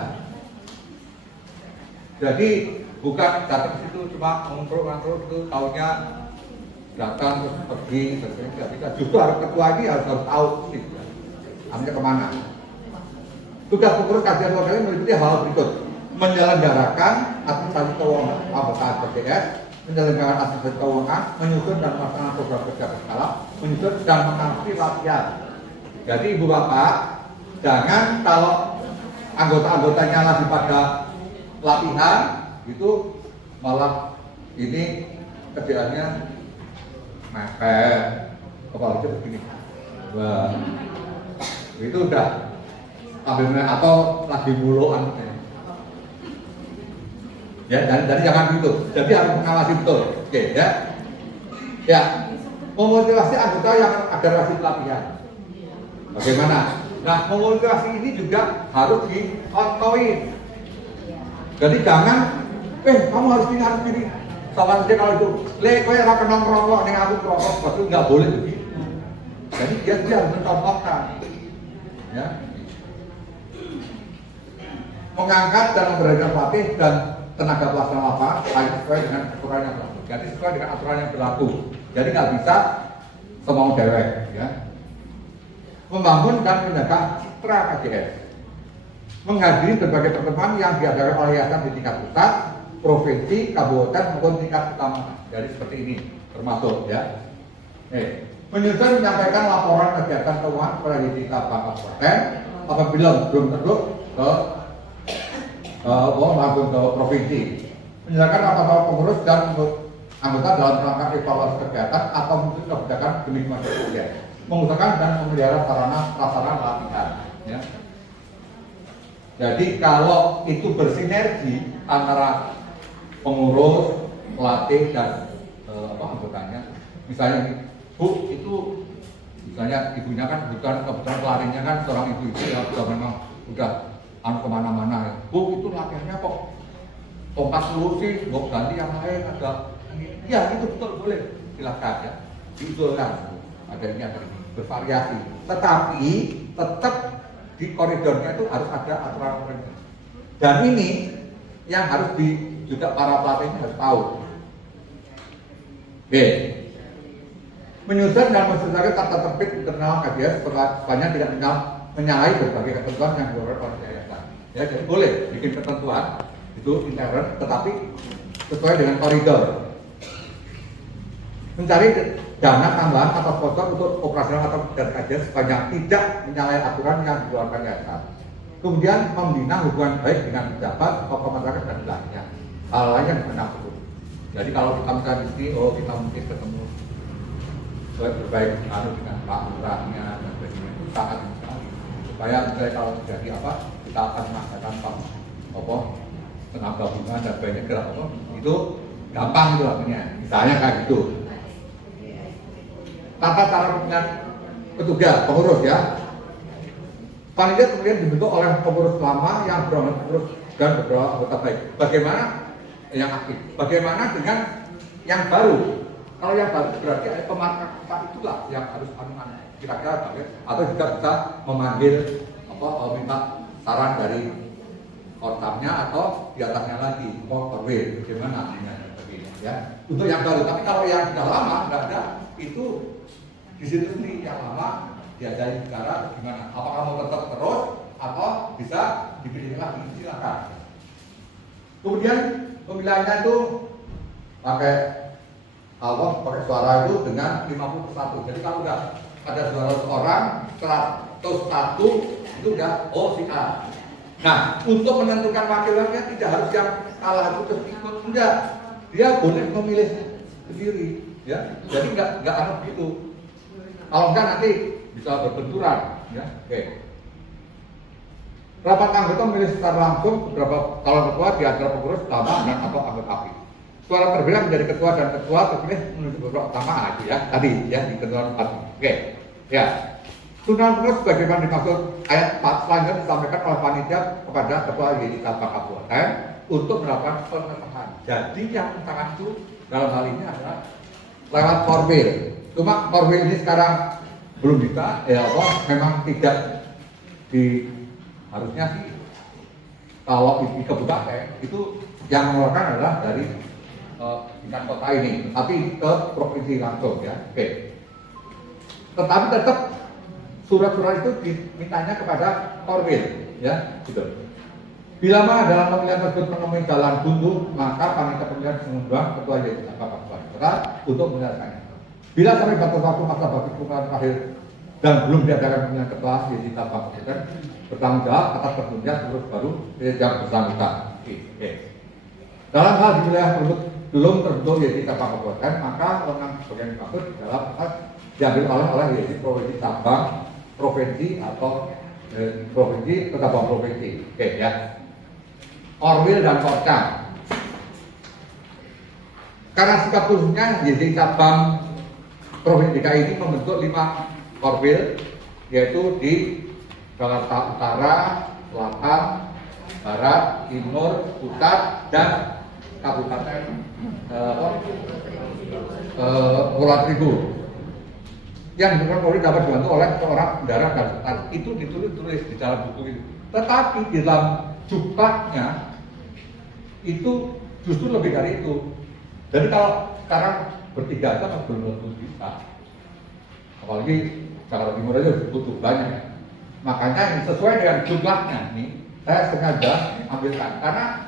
Jadi bukan datang ke situ cuma ngobrol-ngobrol itu, tahunya datang terus pergi, tidak bisa. Justru harus ketua ini harus tahu sih, artinya kemana. Tugas pengurus kajian luar negeri meliputi hal berikut: menyelenggarakan administrasi keuangan anggota KPS, menyelenggarakan administrasi keuangan, menyusun dan melaksanakan program kerja berskala, menyusun dan mengawasi latihan. Jadi Ibu Bapak, jangan kalau anggota-anggotanya lagi pada latihan itu malah ini kerjaannya mepet, apalagi begini. Wah, itu udah ambil atau lagi muluan. Ya, dan jangan gitu. Jadi harus mengawasi betul. Oke, ya. Ya, memotivasi anggota yang ada rasa pelatihan. Bagaimana? Nah, memotivasi ini juga harus dikontoin. Jadi jangan, kamu harus gini. Soalnya saja kalau itu, kowe ora kena ngerokok, ning aku ngerokok, pasti nggak boleh begitu. Jadi dia harus mencontohkan, ya. Mengangkat dan memberikan pelatih dan tenaga pelaksana lapangan sesuai dengan aturan yang berlaku. Jadi sesuai dengan aturan yang berlaku. Jadi nggak bisa semau dewek, ya. Membangun dan menjaga citra KJS. Menghadiri berbagai pertemuan yang diadakan oleh yayasan di tingkat pusat, provinsi, kabupaten maupun tingkat utama. Jadi seperti ini termasuk, ya. Menyusun menyampaikan laporan kegiatan keuangan kepada tingkat kabupaten apabila belum tentu ke langsung ke provinsi. Menyerahkan rapat pengurus dan anggota dalam rangka evaluasi kegiatan atau menyusun kebijakan demi kemajuan. Mengusahakan dan memelihara sarana prasarana latihan, ya. Jadi kalau itu bersinergi antara pengurus, pelatih dan anggotanya, misalnya Bu itu, misalnya ibunya kan bukan kebetulan pelatihnya kan seorang ibu-ibu yang sudah memang udah kemana-mana. Bu itu latihannya kok kompas dulu sih, mau ganti yang lain ada. Ya itu betul, boleh silakan, ya. Diusulkan ada ini ada ini, bervariasi. Tetapi tetap di koridornya itu harus ada aturan. Dan ini yang harus juga para pelatihnya harus tahu. Oke. Menyusun dan mensesuaikan tata tertib internal KJS sebanyak tidak menyalahi berbagai ketentuan yang dikeluarkan oleh yayasan. Ya, jadi boleh bikin ketentuan itu intern, tetapi sesuai dengan koridor. Mencari dana tambahan atau sponsor untuk operasional atau dan KJS sebanyak tidak menyalahi aturan yang dikeluarkan yayasan. Kemudian membina hubungan baik dengan pejabat, tokoh masyarakat dan lainnya. Hal lain yang menakut. Jadi kalau kita misalnya di sini, kita mungkin ketemu berbaik dengan Pak Lurahnya dan sebagainya, itu sangat sekali. Supaya misalnya kalau terjadi apa, kita akan mengatakan tenaga bunga dan sebagainya gerak itu gampang itu artinya. Misalnya kayak gitu. Tata cara pemilihan petugas pengurus, ya. Panitia kemudian dibentuk oleh pengurus lama yang beranggota pengurus dan beberapa anggota baik. Bagaimana yang aktif? Bagaimana dengan yang baru? Kalau yang baru berarti pemarkatan itulah yang harus kira-kira atau juga bisa memanggil minta saran dari kortamnya atau di atasnya lagi korwil bagaimana ya untuk yang baru. Tapi kalau yang sudah lama nggak ada, itu di situ nih yang lama diajari bicara gimana, apakah mau tetap terus atau bisa dipilih lagi, silakan. Kemudian pemilihannya itu pakai suara itu dengan 50/1. Jadi kalau udah ada suara seorang 101 itu udah si A. Nah, untuk menentukan wakilnya tidak harus yang kalah itu terus ikut, enggak. Dia boleh memilih sendiri. ya. Jadi nggak ada begitu. Kalau enggak nanti bisa berbenturan, ya. Oke. Rapat anggota memilih secara langsung beberapa calon ketua di antara pengurus utama dan atau anggota API. Suara terpilih menjadi ketua dan ketua terpilih menuju ketua utama itu ya tadi ya di ketua 4. Oke. Ya. Turunan pengurus sebagaimana dimaksud ayat 4 selanjutnya disampaikan oleh panitia kepada ketua YIT Sabang Kabupaten untuk melakukan pengesahan. Jadi yang pengesahan itu dalam hal ini adalah lewat formil. Cuma formil ini sekarang belum bisa, ya apa? Memang tidak di harusnya sih kalau di kabupaten itu yang mengeluarkan adalah dari tingkat kota ini, tapi ke provinsi langsung ya. Oke. Tetapi tetap surat-surat itu dimintanya kepada formil ya, gitu. Bila mana dalam pemilihan tersebut menemui jalan buntu, maka panitia pemilihan mengundang ketua YIT Sabang Kabupaten untuk menyelesaikannya. Bila sampai batas waktu masa bakti pemilihan terakhir dan belum diadakan pemilihan ketua YIT Sabang Kabupaten, bertanggung jawab atas tertunda pengurus baru yang bersangkutan. Oke. Dalam hal di wilayah tersebut belum terbentuk YIT Sabang Kabupaten, maka wewenang sebagian dimaksud di dalam atas diambil oleh YIT Provinsi Sabang, provinsi atau provinsi Sabang provinsi. Oke ya. Orwil dan Korcam. Karena sikap khususnya YIT Sabang Provinsi DKI ini membentuk 5 Orwil, yaitu di Jakarta Utara, Selatan, Barat, Timur, Pusat, dan Kabupaten Kepulauan Seribu. Yang dibentuk Polri dapat dibantu oleh seorang bendahara dan sekretaris. Itu ditulis di dalam buku itu. Tetapi di dalam juklatnya itu justru lebih dari itu. Jadi kalau sekarang bertiga saja belum tentu bisa. Apalagi Jakarta Timur aja butuh banyak. Makanya sesuai dengan jumlahnya nih, saya sengaja ambilkan karena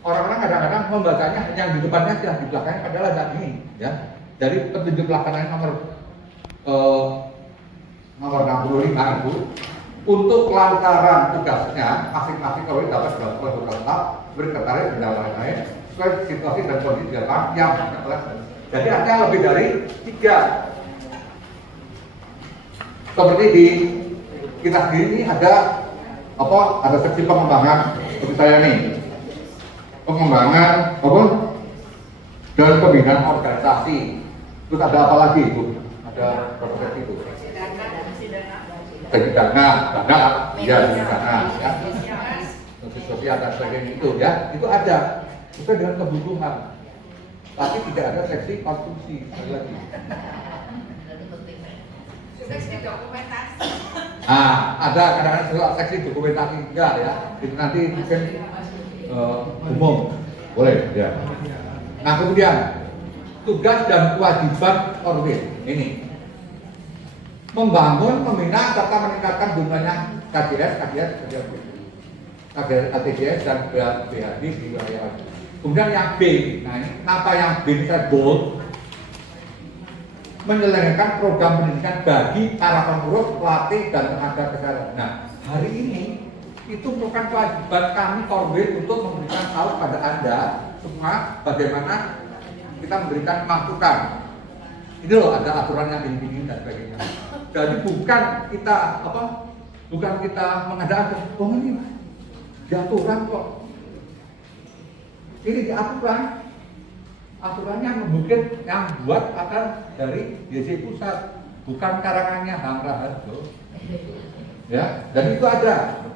orang-orang kadang-kadang membacanya yang di depannya aja, di belakangnya padahal ada ini, ya. Jadi petunjuk pelaksanaan nomor 65 itu untuk lantaran tugasnya masing-masing kalau dapat dilakukan oleh tetap berketarik dan lain-lain sesuai situasi dan kondisi di lapangan yang jadi ada lebih dari 3. Seperti di kita sendiri ini ada apa? Ada seksi pengembangan seperti saya nih, pengembangan apa? Dan pembinaan organisasi. Terus ada apa lagi itu? Ada proses itu. Dana, ya, sosial dan sebagainya itu ya, itu ada sesuai dengan kebutuhan. Tapi tidak ada seksi konstruksi sekali lagi. Seksi dokumentasi. Ada kadang-kadang seksi dokumentasi enggak ya. Itu nanti mungkin umum boleh ya. Nah kemudian tugas dan kewajiban Orwil ini membangun, membina serta meningkatkan jumlahnya KJS, ATJS dan BHD di wilayah. Kemudian yang B, nah ini kenapa yang B ini saya bold? Menyelenggarakan program pendidikan bagi para pengurus, pelatih dan tenaga kesehatan. Nah, hari ini itu merupakan kewajiban kami Orwil untuk memberikan tahu pada Anda semua bagaimana kita memberikan masukan. Ini loh ada aturan yang ini dan sebagainya. Jadi bukan kita bukan kita mengadakan, oh ini diaturan kok. Ini diaturan. Aturannya mungkin yang buat akan dari YC Pusat, bukan karangannya Hang Raharjo. Ya, dan itu ada.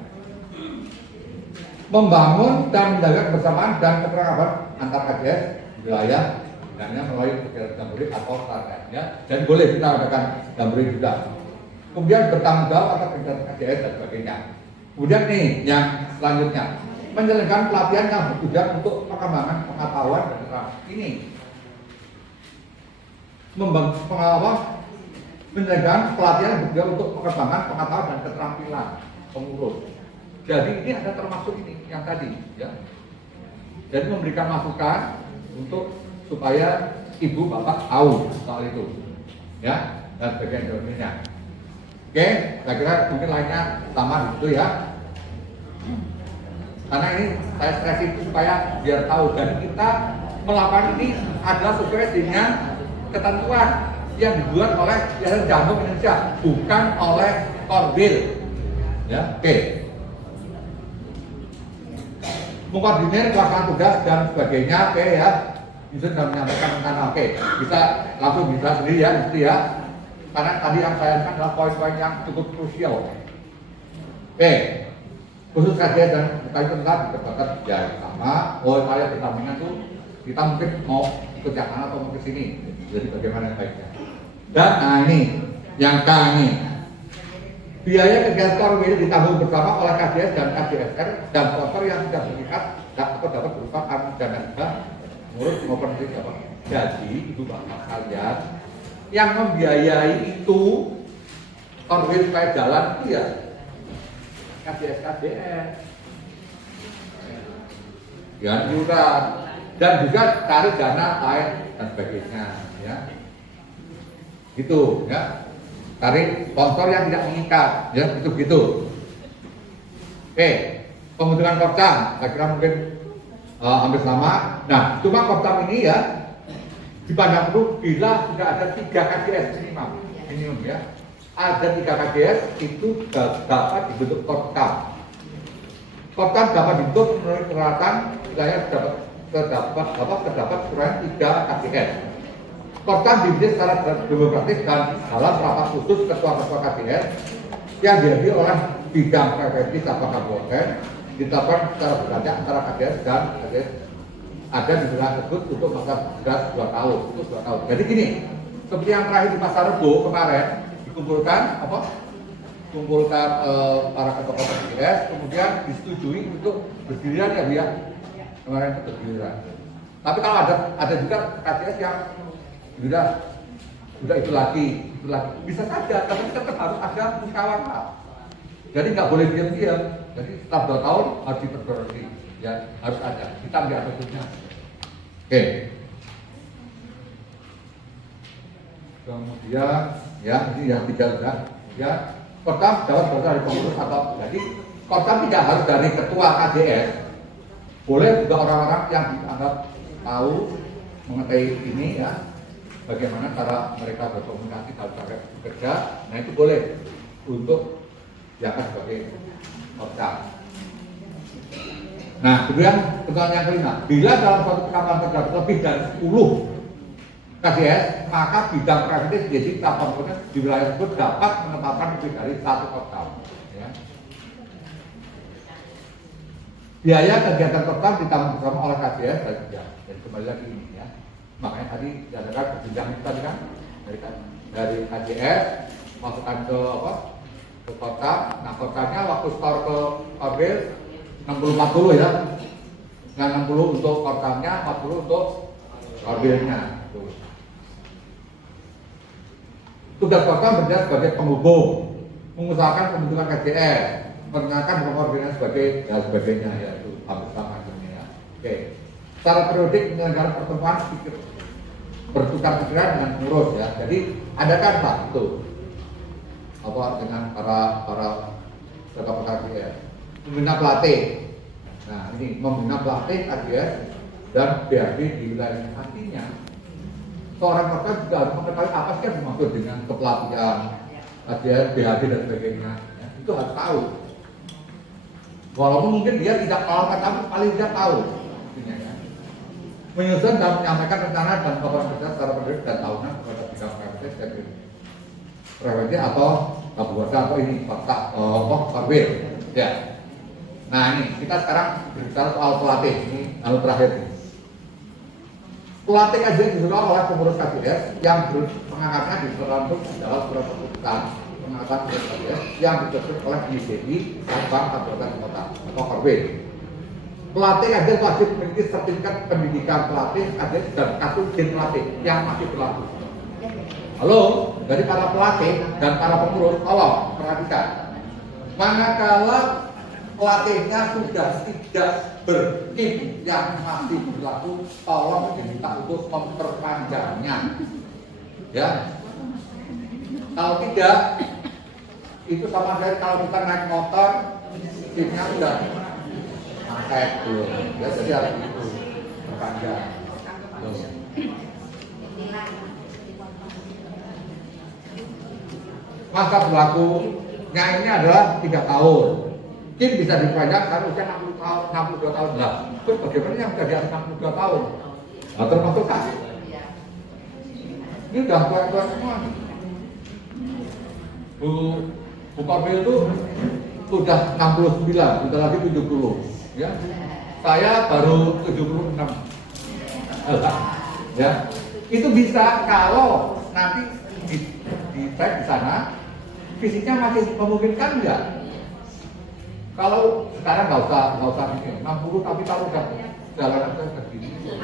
Membangun dan menjaga kebersamaan dan kekerabatan antar KJS wilayah dananya melalui kegiatan jambore atau targetnya, dan boleh kita adakan jambore juga. Kemudian bertanggung jawab atas kegiatan KJS dan sebagainya. Kemudian nih yang selanjutnya, menjalankan pelatihan yang bertujuan untuk pengembangan pengetahuan dan keterampilan. Ini menjalankan pelatihan yang bertujuan untuk pengembangan pengetahuan dan keterampilan pengurus. Jadi ini ada termasuk ini yang tadi, ya. Jadi memberikan masukan untuk supaya ibu bapak tahu soal itu, ya, dan sebagainya. Oke, saya kira mungkin lainnya sama itu ya. Karena ini saya stress itu supaya biar tahu, dan kita melakukan ini adalah sesuai dengan ketentuan yang dibuat oleh Yayasan Jantung Indonesia, bukan oleh Korbel. Ya, oke. Mengkoordinir pelaksanaan tugas dan sebagainya, oke ya. Bisa sudah menyampaikan tentang oke. Bisa langsung bisa sendiri ya, mesti ya. Karena tadi yang saya lihat adalah poin-poin yang cukup krusial. Oke. Khusus KJS dan terkait tentang dikatakan ya sama. Oh, saya pertandingan tuh kita mungkin mau ikut yang mana atau mau ke sini. Jadi bagaimana baiknya. Dan nah ini yang K ini. Biaya kegiatan Korbel ditanggung bersama oleh KJS dan KJSR dan sponsor yang sudah terikat dapat berupa kartu dana hibah, ngurus maupun apa. Jadi itu bapak kalian yang membiayai itu Korbel supaya jalan itu ya KJS KJS. Ya juga dan juga cari dana lain dan sebagainya ya. Gitu ya. Tarik sponsor yang tidak mengikat, ya itu begitu. Oke, pembentukan Kopcam, saya kira mungkin hampir sama. Nah, cuma Kopcam ini ya dipandang perlu bila sudah ada 3 KJS minimum ya. Ada 3 KJS itu dapat dibentuk Kopcam. Kopcam dapat dibentuk menurut peralatan, misalnya terdapat kurang 3 KJS. Kopcam dibentuk secara demokratis dan dalam rapat khusus ketua-ketua KJS yang dihadiri oleh bidang preventif atau kabupaten ditetapkan secara berbeda antara KJS dan KJS ada di wilayah tersebut untuk masa tugas 2 tahun. Untuk 2 tahun. Jadi gini, seperti yang terakhir di Pasar Rebo kemarin dikumpulkan kumpulkan para ketua KJS kemudian disetujui untuk berdirian ya dia kemarin itu berdirian. Tapi kalau ada juga KJS yang sudah itu lagi bisa saja, tapi tetap harus ada musyawarah. Jadi nggak boleh diam-diam. Jadi setelah 2 tahun harus diperbarui, ya harus ada. Kita nggak tentunya. Oke. Kemudian ya ini yang 3 sudah. Ya, Kopcam dapat berasal dari pengurus atau jadi Kopcam tidak harus dari ketua KJS. Boleh juga orang-orang yang dianggap tahu mengenai ini ya. Bagaimana cara mereka berkomunikasi dalam cara bekerja, nah itu boleh untuk diangkat sebagai Kopcam. Nah, kemudian ketentuan yang kelima, bila dalam suatu kesempatan terdapat lebih dari 10 KJS, maka bidang preventif jadi cabang proses di wilayah tersebut dapat menetapkan lebih dari 1 Kopcam. Ya. Biaya kegiatan Kopcam ditanggung bersama oleh KJS dan kembali lagi ini ya. Makanya tadi dikatakan berjenjang itu tadi kan dari KJS masukkan ke ke Kopcam. Nah Kopcamnya waktu store ke Korbel 60-40 ya. Nah 60 untuk Kopcamnya, 40 untuk Korbelnya. Tugas Kopcam berjalan sebagai penghubung, mengusahakan pembentukan KJS, mendengarkan Korbelnya sebagai ya sebagainya ya itu hampir sama ya. Oke. Secara periodik menyelenggarakan pertemuan bertukar pikiran dengan pengurus ya. Jadi ada kan Pak itu dengan para ketua KJS membina pelatih. Nah ini membina pelatih KJS dan BAD di wilayah artinya seorang Kopcam juga harus mengetahui apa sih yang dimaksud dengan kepelatihan KJS, BAD dan sebagainya. Ya, itu harus tahu. Walaupun mungkin dia tidak paham, tapi paling tidak tahu. Menyusun dan menyampaikan rencana dan laporan kerja secara periode dan tahunan kepada bidang preventif atau kabupaten atau ini Korbel. Ya. Nah ini kita sekarang berbicara soal pelatih ini lalu terakhir ini. Pelatih KJS disuruh oleh pengurus KJS yang mengangkatnya di dalam surat keputusan pengangkatan pengurus KJS yang disusun oleh DJI Sabang Kabupaten Kota atau Korbel. Pelatih KJS wajib memiliki sertifikat pendidikan pelatih KJS dan kartu izin pelatih yang masih berlaku. Halo, dari para pelatih dan para pengurus, tolong perhatikan. Manakala pelatihnya sudah tidak berkim yang masih berlaku, tolong diminta untuk memperpanjangnya. Ya, kalau tidak, itu sama sekali kalau kita naik motor, kimnya sudah belum, ya jadi harus itu perpanjang. masa berlakunya ini adalah 3 tahun. Mungkin bisa dipanjang karena usia 60 tahun, 62 tahun lah. Terus bagaimana yang sudah di atas 62 tahun? Nah, termasuk saya. Ini udah tua-tua semua. Bu Korwil itu sudah 69, sudah lagi 70. Ya. Saya baru 76. Ya. Itu bisa kalau nanti di cek di sana fisiknya masih memungkinkan enggak? Kalau sekarang nggak usah bikin 60, tapi kalau udah jalan aja begini,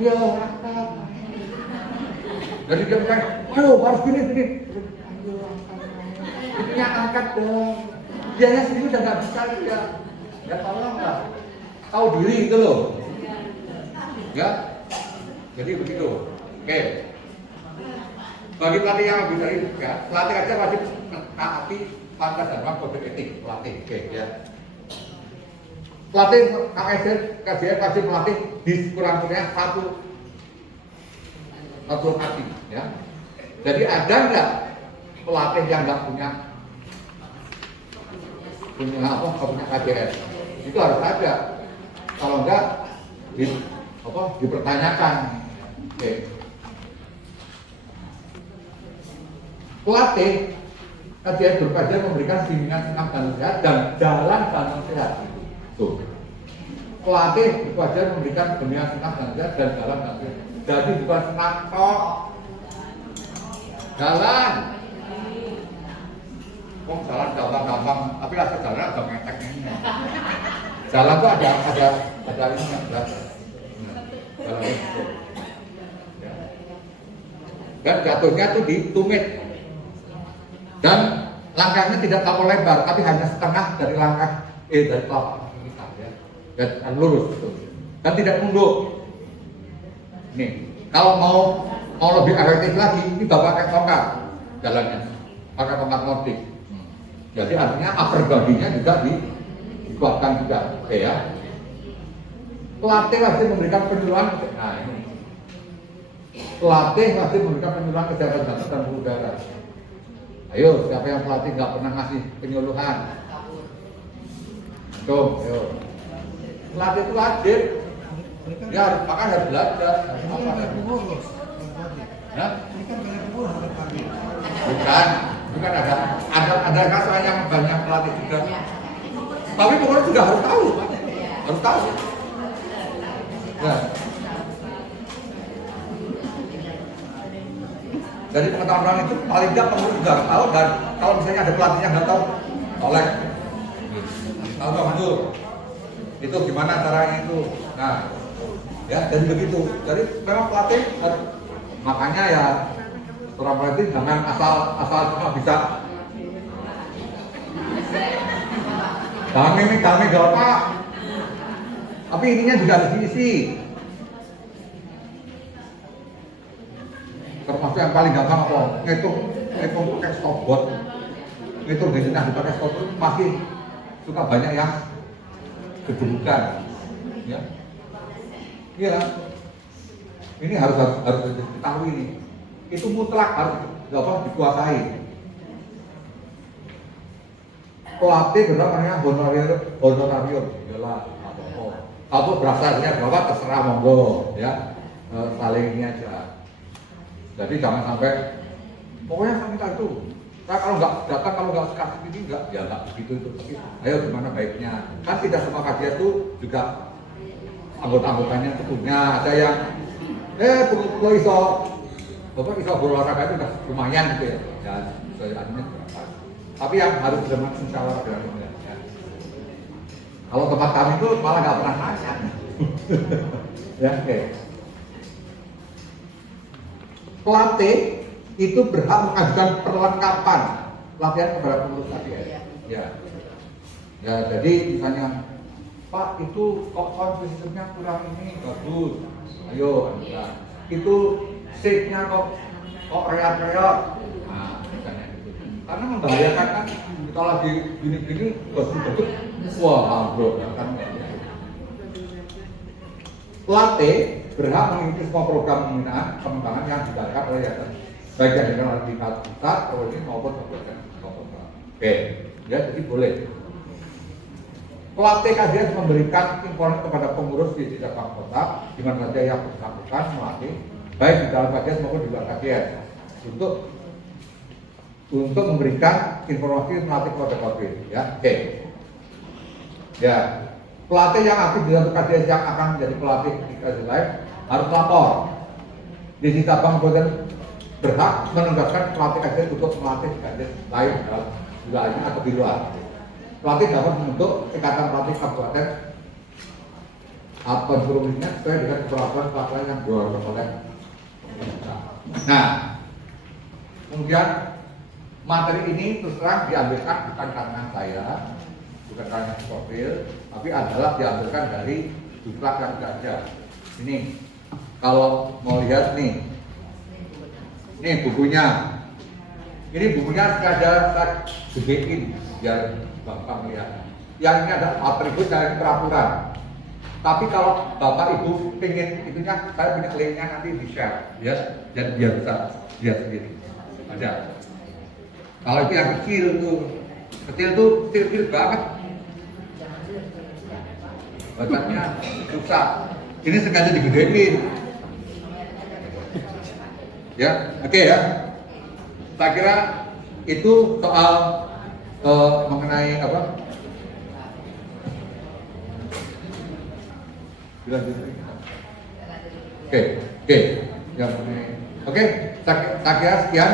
ayo rata. Jadi dia bilang, ayo harus gini, ayo itunya angkat dong. Dianya sendiri udah nggak bisa ya. Ya tolonglah, tahu diri gitu loh. Ya, jadi begitu. Oke. Bagi pelatih yang lebih dari ya, pelatih aja wajib taati Pancasila dan kode etik pelatih. Oke ya. Pelatih KSN wajib melatih di kurang-kurangnya satu hati ya. Jadi ada nggak pelatih yang nggak punya KJS? Itu harus ada. Kalau enggak dipertanyakan. Oke. Pelatih KJS berpajak memberikan bimbingan senam dan sehat dan jalan dan sehat. Tuh. Pelatih berpajak memberikan bimbingan senam dan sehat dan jalan dan sehat. Jadi bukan senam kok. Jalan. Kok jalan gampang-gampang, tapi rasa jalan agak metek ini. Jalan tuh ada ini yang jelas. Jalan itu. Ya. Dan jatuhnya tuh di tumit. Dan langkahnya tidak terlalu lebar, tapi hanya setengah dari langkah dari telapak kaki kita ya. Dan lurus gitu. Dan tidak mundur. Nih, kalau mau lebih efektif lagi, ini bapak pakai tongkat jalannya, pakai tongkat nordik. Jadi artinya upper body-nya juga dikuatkan juga, oke ya. Pelatih wajib memberikan penyuluhan, nah ini. Pelatih wajib memberikan penyuluhan kesehatan jantung dan pembuluh darah. Ayo, siapa yang pelatih nggak pernah ngasih penyuluhan? Tuh, ayo. Pelatih itu wajib. Ya, makanya harus belajar. Bukan ada kasus yang banyak pelatih juga. Tapi pokoknya juga harus tahu. Nah. Dari pengetahuan itu paling tidak pengurus juga harus tahu, dan kalau misalnya ada pelatih yang nggak tahu, tolek. Tahu dulu. Itu gimana caranya itu? Nah, ya jadi begitu. Jadi memang pelatih makanya ya seorang pelatih jangan asal cuma bisa kami Pak. Tapi ininya juga harus diisi. Termasuk yang paling gampang apa? Ngitung pakai stopwatch. Ngitung gajinya dipakai stopwatch masih suka banyak yang kejenuhan. Ya. Iya. Ini harus diketahui ini. Itu mutlak harus dikuasai. Pelatih namanya honorarium, iyalah apa berasalnya berapa terserah monggo ya, saling ini aja. Jadi jangan sampai pokoknya saya minta itu. Nah, kalau nggak datang, kalau nggak kasih ini nggak begitu itu. Tapi ayo gimana baiknya? Kan tidak semua kajian itu juga anggota-anggotanya itu punya. Ada yang iso berolahraga itu udah lumayan gitu ya. Dan artinya berapa? Tapi yang harus benar musyawarah dengan umum ya. Kalau tempat kami itu malah nggak pernah nanya. Ya, oke. Pelatih itu berhak mengajukan perlengkapan latihan kepada pengurus KJS. Ya. Ya, jadi misalnya Pak itu kok sound systemnya kurang ini bagus. Ayo, ya. Itu shape-nya kok reak-reak. Nah, misalnya gitu. Karena membahayakan kan kita lagi gini-gini bagus-bagus. Wah, ambruk ya kan. Pelatih berhak mengikuti semua program pembinaan pengembangan yang diadakan oleh yayasan baik yang dikenal di pusat, provinsi maupun kabupaten kota. Oke, ya jadi boleh. Pelatih KJS memberikan informasi kepada pengurus di cabang kota, di mana saja yang bersangkutan melatih, baik di dalam KJS maupun di luar KJS, untuk memberikan informasi melatih kepada COVID. Ya, oke. Ya, pelatih yang aktif di dalam KJS yang akan menjadi pelatih di KJS lain harus lapor. Di cabang kabupaten berhak menugaskan pelatih KJS untuk melatih di KJS lain dalam wilayahnya atau di luar. Pelatih dapat membentuk ikatan pelatih kabupaten atau provinsinya sesuai dengan peraturan pelaksanaan yang dikeluarkan oleh pemerintah. Nah, kemudian materi ini terus terang diambilkan bukan karena saya, bukan karena profil, tapi adalah diambilkan dari jumlah yang ada. Ini kalau mau lihat nih, ini bukunya. Ini bukunya sengaja saya gedein biar Bapak melihat. Yang ini ada atribut dari peraturan. Tapi kalau Bapak Ibu pengen itunya, saya punya linknya nanti di share, ya, dan biar bisa lihat sendiri. Ada. Kalau itu yang kecil tuh kecil banget. Bacanya susah. Ini sengaja digedein. Ya, oke ya. Saya kira itu soal mengenai apa? Oke. Yang mengenai. Oke, saya kira sekian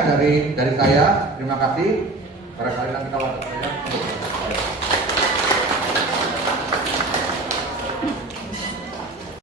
dari saya. Terima kasih. Barangkali nanti kalau ada